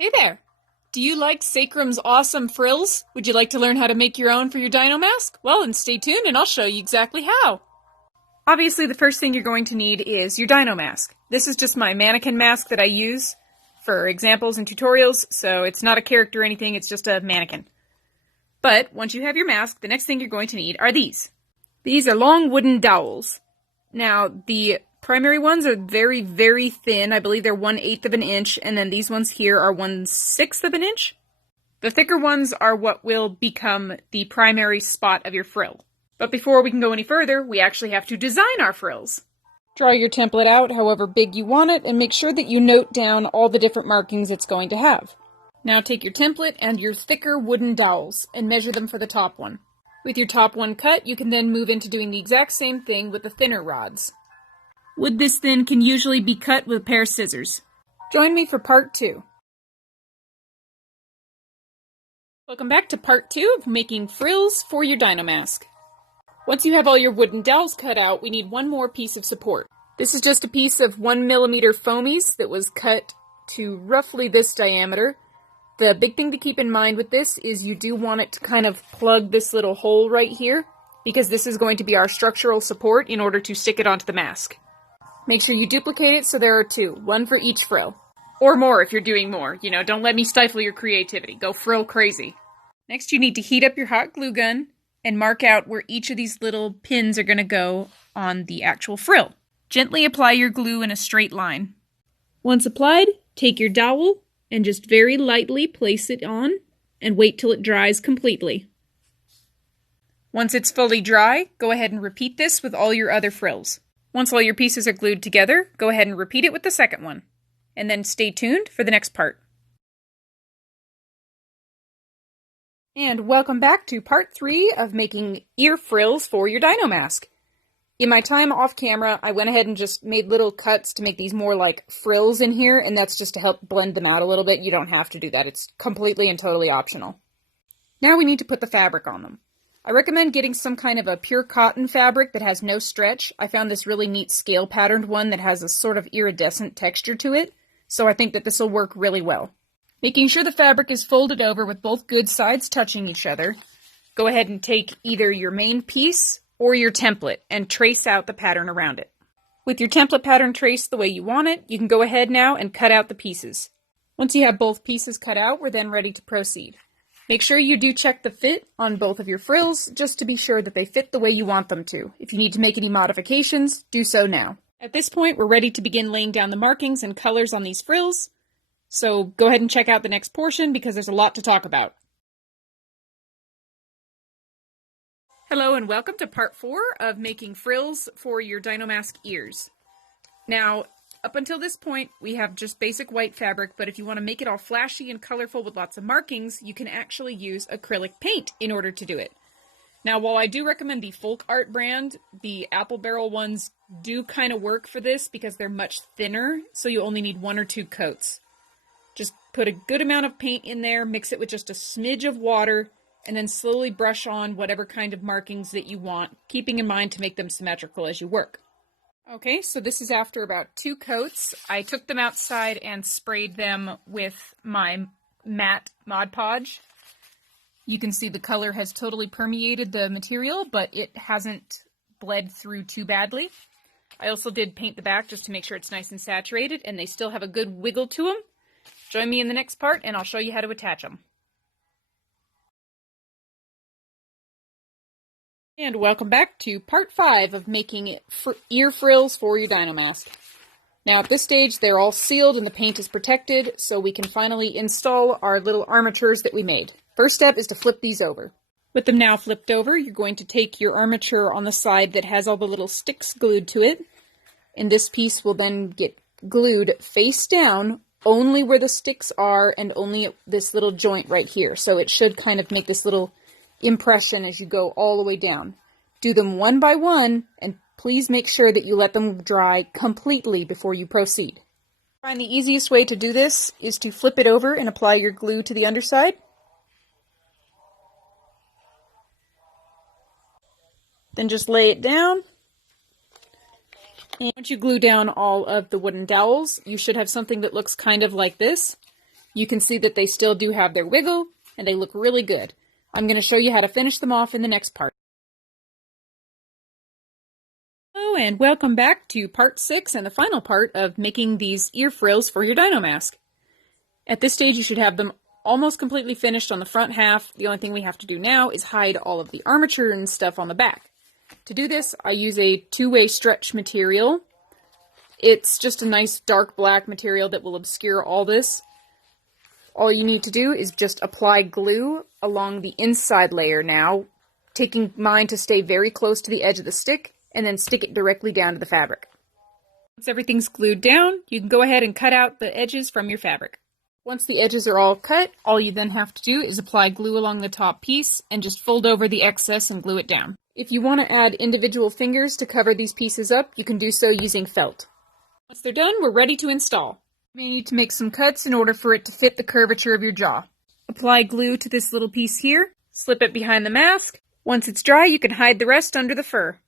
Hey there! Do you like Sacrum's awesome frills? Would you like to learn how to make your own for your dino mask? Well, then stay tuned and I'll show you exactly how. Obviously, the first thing you're going to need is your dino mask. This is just my mannequin mask that I use for examples and tutorials, so it's not a character or anything, it's just a mannequin. But once you have your mask, the next thing you're going to need are these. These are long wooden dowels. Now, the primary ones are very, very thin. I believe they're 1/8 of an inch, and then these ones here are 1/6 of an inch. The thicker ones are what will become the primary spot of your frill. But before we can go any further, we actually have to design our frills. Draw your template out however big you want it, and make sure that you note down all the different markings it's going to have. Now take your template and your thicker wooden dowels, and measure them for the top one. With your top one cut, you can then move into doing the exact same thing with the thinner rods. Wood this thin can usually be cut with a pair of scissors. Join me for part 2. Welcome back to part 2 of making frills for your dino mask. Once you have all your wooden dowels cut out, we need one more piece of support. This is just a piece of 1mm foamies that was cut to roughly this diameter. The big thing to keep in mind with this is you do want it to kind of plug this little hole right here, because this is going to be our structural support in order to stick it onto the mask. Make sure you duplicate it so there are 2, one for each frill. Or more if you're doing more. You know, don't let me stifle your creativity. Go frill crazy. Next, you need to heat up your hot glue gun and mark out where each of these little pins are going to go on the actual frill. Gently apply your glue in a straight line. Once applied, take your dowel and just very lightly place it on and wait till it dries completely. Once it's fully dry, go ahead and repeat this with all your other frills. Once all your pieces are glued together, go ahead and repeat it with the second one. And then stay tuned for the next part. And welcome back to part 3 of making ear frills for your dino mask. In my time off camera, I went ahead and just made little cuts to make these more like frills in here, and that's just to help blend them out a little bit. You don't have to do that. It's completely and totally optional. Now we need to put the fabric on them. I recommend getting some kind of a pure cotton fabric that has no stretch. I found this really neat scale patterned one that has a sort of iridescent texture to it, so I think that this will work really well. Making sure the fabric is folded over with both good sides touching each other, go ahead and take either your main piece or your template and trace out the pattern around it. With your template pattern traced the way you want it, you can go ahead now and cut out the pieces. Once you have both pieces cut out, we're then ready to proceed. Make sure you do check the fit on both of your frills, just to be sure that they fit the way you want them to. If you need to make any modifications, do so now. At this point, we're ready to begin laying down the markings and colors on these frills, so go ahead and check out the next portion because there's a lot to talk about. Hello and welcome to part 4 of making frills for your dino mask ears. Now, up until this point, we have just basic white fabric, but if you want to make it all flashy and colorful with lots of markings, you can actually use acrylic paint in order to do it. Now, while I do recommend the Folk Art brand, the apple barrel ones do kind of work for this because they're much thinner, so you only need 1 or 2 coats. Just put a good amount of paint in there, mix it with just a smidge of water, and then slowly brush on whatever kind of markings that you want, keeping in mind to make them symmetrical as you work. Okay, so this is after about 2 coats. I took them outside and sprayed them with my matte Mod Podge. You can see the color has totally permeated the material, but it hasn't bled through too badly. I also did paint the back just to make sure it's nice and saturated, and they still have a good wiggle to them. Join me in the next part, and I'll show you how to attach them. And welcome back to part 5 of making ear frills for your dino mask. Now at this stage, they're all sealed and the paint is protected, so we can finally install our little armatures that we made. First step is to flip these over. With them now flipped over, you're going to take your armature on the side that has all the little sticks glued to it, and this piece will then get glued face down only where the sticks are and only at this little joint right here. So it should kind of make this little impression as you go all the way down. Do them one by one, and please make sure that you let them dry completely before you proceed. I find the easiest way to do this is to flip it over and apply your glue to the underside. Then just lay it down. And once you glue down all of the wooden dowels, you should have something that looks kind of like this. You can see that they still do have their wiggle, and they look really good. I'm going to show you how to finish them off in the next part. Hello, and welcome back to part 6 and the final part of making these ear frills for your dino mask. At this stage, you should have them almost completely finished on the front half. The only thing we have to do now is hide all of the armature and stuff on the back. To do this, I use a two-way stretch material. It's just a nice dark black material that will obscure all this. All you need to do is just apply glue along the inside layer now, taking mine to stay very close to the edge of the stick, and then stick it directly down to the fabric. Once everything's glued down, you can go ahead and cut out the edges from your fabric. Once the edges are all cut, all you then have to do is apply glue along the top piece and just fold over the excess and glue it down. If you want to add individual fingers to cover these pieces up, you can do so using felt. Once they're done, we're ready to install. You may need to make some cuts in order for it to fit the curvature of your jaw. Apply glue to this little piece here, slip it behind the mask. Once it's dry, you can hide the rest under the fur.